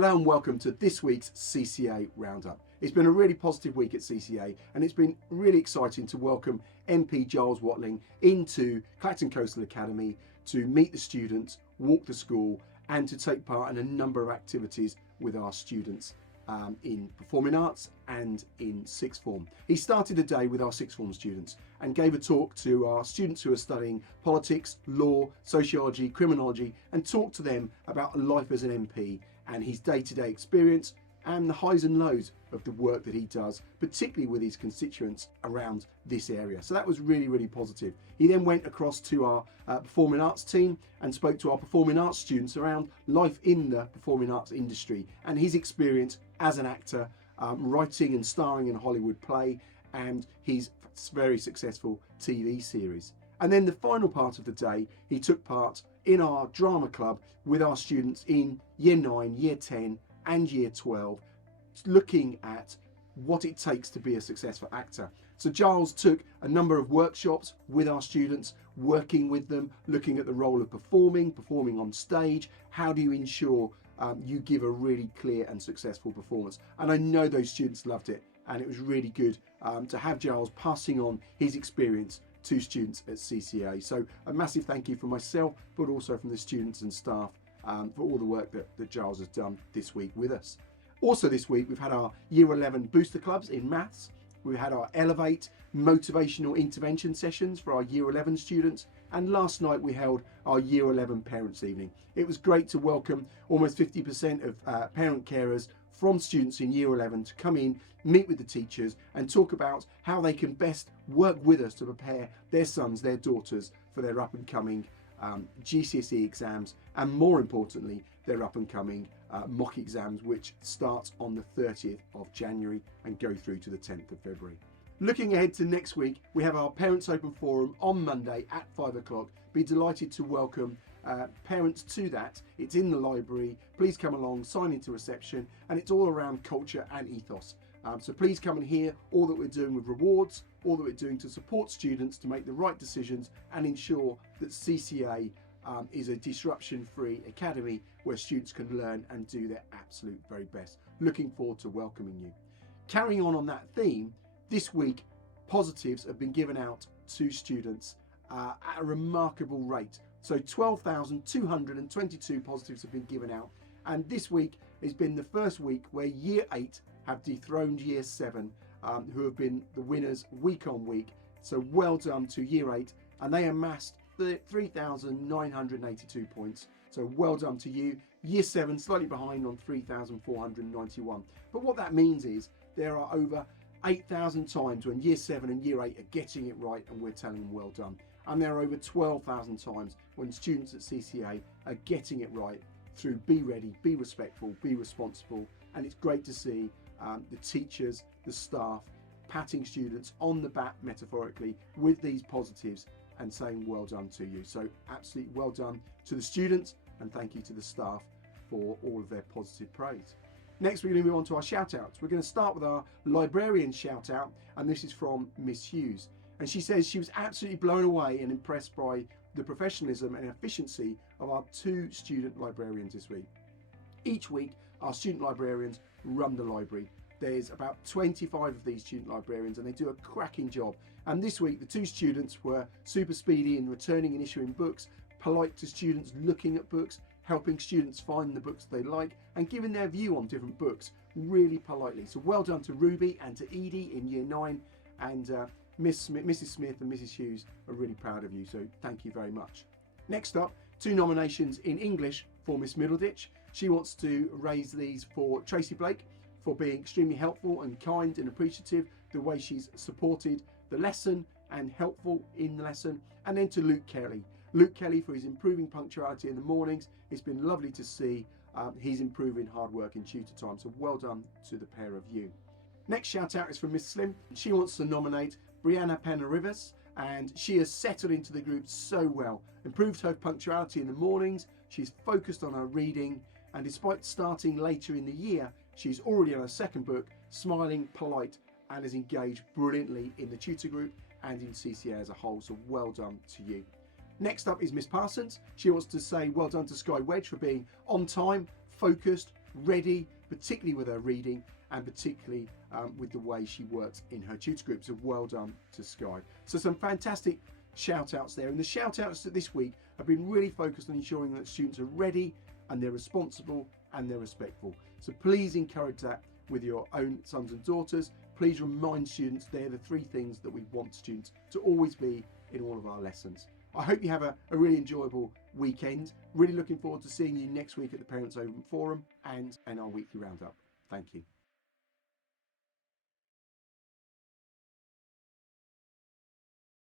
Hello and welcome to this week's CCA Roundup. It's been a really positive week at CCA and it's been really exciting to welcome MP Giles Watling into Clacton Coastal Academy to meet the students, walk the school and to take part in a number of activities with our students in performing arts and in sixth form. He started the day with our sixth form students and gave a talk to our students who are studying politics, law, sociology, criminology and talked to them about life as an MP and his day-to-day experience and the highs and lows of the work that he does, particularly with his constituents around this area. So that was really, really positive. He then went across to our performing arts team and spoke to our performing arts students around life in the performing arts industry and his experience as an actor, writing and starring in a Hollywood play and his very successful TV series. And then the final part of the day, he took part in our drama club with our students in Year 9, Year 10 and Year 12, looking at what it takes to be a successful actor. So Giles took a number of workshops with our students, working with them, looking at the role of performing on stage. How do you ensure you give a really clear and successful performance? And I know those students loved it and it was really good to have Giles passing on his experience to students at CCA. So a massive thank you from myself, but also from the students and staff for all the work that Giles has done this week with us. Also this week we've had our Year 11 booster clubs in maths. We had our Elevate motivational intervention sessions for our Year 11 students, and last night we held our Year 11 parents evening. It was great to welcome almost 50% of parent carers from students in Year 11 to come in, meet with the teachers and talk about how they can best work with us to prepare their sons, their daughters for their up and coming GCSE exams and more importantly their up and coming mock exams, which start on the 30th of January and go through to the 10th of February. Looking ahead to next week, we have our Parents Open Forum on Monday at 5 o'clock. Be delighted to welcome parents to that. It's in the library. Please come along, sign into reception, and it's all around culture and ethos. So please come and hear all that we're doing with rewards, all that we're doing to support students to make the right decisions and ensure that CCA is a disruption-free academy where students can learn and do their absolute very best. Looking forward to welcoming you. Carrying on that theme, this week positives have been given out to students at a remarkable rate. So 12,222 positives have been given out, and this week has been the first week where Year 8 have dethroned Year 7, who have been the winners week on week. So well done to Year 8, and they amassed 3,982 points. So well done to you. Year 7 slightly behind on 3,491. But what that means is there are over 8,000 times when Year 7 and Year 8 are getting it right and we're telling them well done. And there are over 12,000 times when students at CCA are getting it right through be ready, be respectful, be responsible. And it's great to see the teachers, the staff, patting students on the back metaphorically with these positives and saying well done to you. So absolutely well done to the students and thank you to the staff for all of their positive praise. Next we're going to move on to our shout outs. We're going to start with our librarian shout out, and this is from Miss Hughes. And she says she was absolutely blown away and impressed by the professionalism and efficiency of our 2 student librarians this week. Each week our student librarians run the library. There's about 25 of these student librarians and they do a cracking job. And this week the 2 students were super speedy in returning and issuing books, polite to students looking at books, helping students find the books they like and giving their view on different books really politely. So well done to Ruby and to Edie in Year 9, and Mrs. Smith and Mrs. Hughes are really proud of you, so thank you very much. Next up, 2 nominations in English for Miss Middleditch. She wants to raise these for Tracy Blake for being extremely helpful and kind and appreciative, the way she's supported the lesson and helpful in the lesson. And then to Luke Kelly. Luke Kelly for his improving punctuality in the mornings. It's been lovely to see he's improving hard work in tutor time, so well done to the pair of you. Next shout out is from Miss Slim. She wants to nominate Brianna Pena-Rivas, and she has settled into the group so well, improved her punctuality in the mornings, she's focused on her reading, and despite starting later in the year, she's already on her 2nd book, smiling, polite, and is engaged brilliantly in the tutor group and in CCA as a whole, so well done to you. Next up is Miss Parsons. She wants to say well done to Sky Wedge for being on time, focused, ready, particularly with her reading and particularly with the way she works in her tutor group. So well done to Sky. So some fantastic shout outs there, and the shout outs this week have been really focused on ensuring that students are ready and they're responsible and they're respectful. So please encourage that with your own sons and daughters. Please remind students they're the 3 things that we want students to always be in all of our lessons. I hope you have a really enjoyable weekend. Really looking forward to seeing you next week at the Parents Open Forum and our weekly roundup. Thank you.